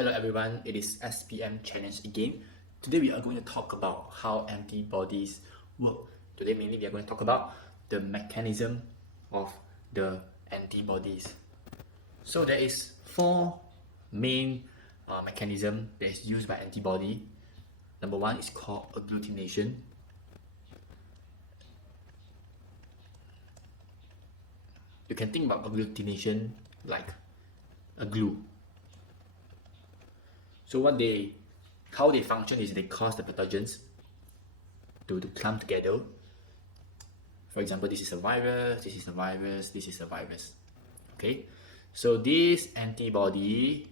Hello everyone, it is SPM challenge again. Today we are going to talk about how antibodies work. Today mainly we are going to talk about the mechanism of the antibodies. So there is four main mechanism that is used by antibody. Number one is called agglutination. You can think about agglutination like a glue. So how they function is they cause the pathogens to clump together. For example, this is a virus, this is a virus, this is a virus. Okay, so this antibody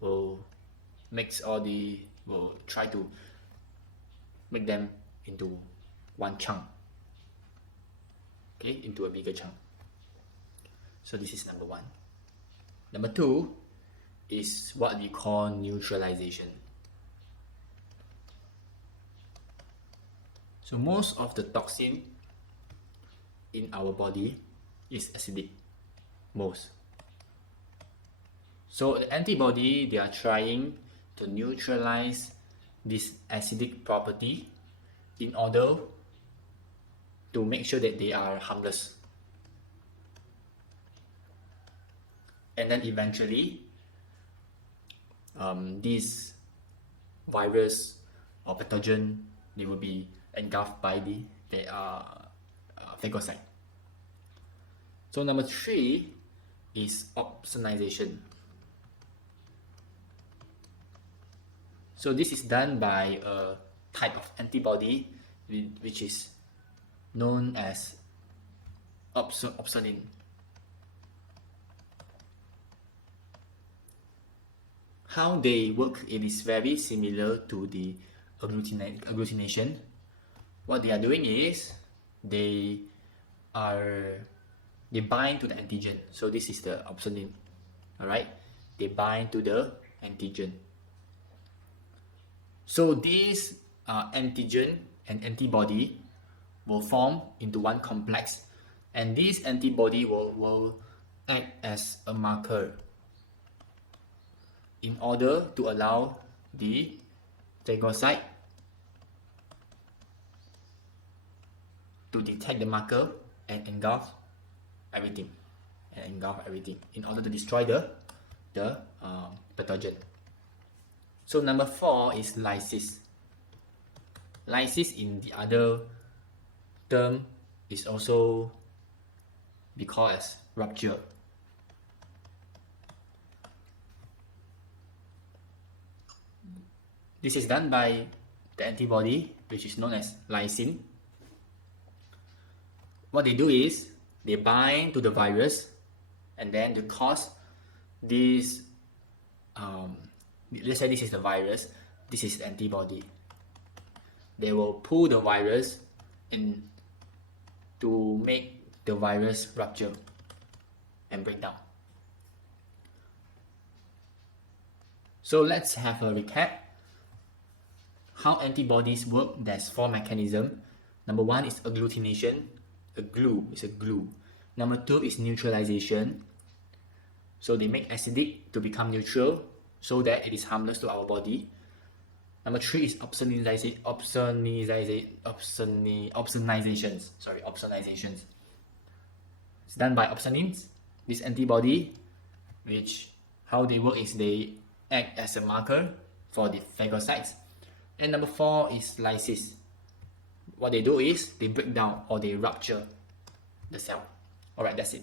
will try to make them into one chunk. Okay, into a bigger chunk. So this is number one. Number two is what we call neutralization. So most of the toxin in our body is acidic, most. So the antibody, they are trying to neutralize this acidic property in order to make sure that they are harmless. And then eventually, this virus or pathogen, they will be engulfed by the phagocyte. So number three is opsonization. So this is done by a type of antibody which is known as opsonin. How they work, it is very similar to the agglutination. What they are doing is they bind to the antigen. So this is the opsonin. Alright, they bind to the antigen. So this antigen and antibody will form into one complex, and this antibody will act as a marker in order to allow the phagocyte to detect the marker and engulf everything, in order to destroy the pathogen. So number four is lysis. Lysis in the other term is also be called as rupture. This is done by the antibody, which is known as lysine. What they do is they bind to the virus, and then to cause this, let's say this is the virus, this is the antibody. They will pull the virus in to make the virus rupture and break down. So let's have a recap. How antibodies work, there's four mechanisms. Number one is agglutination. A glue is a glue. Number two is neutralization. So they make acidic to become neutral so that it is harmless to our body. Number three is opsonizations. It's done by opsonins. This antibody, which how they work is they act as a marker for the phagocytes. And number four is lysis. What they do is they break down or they rupture the cell. Alright, that's it.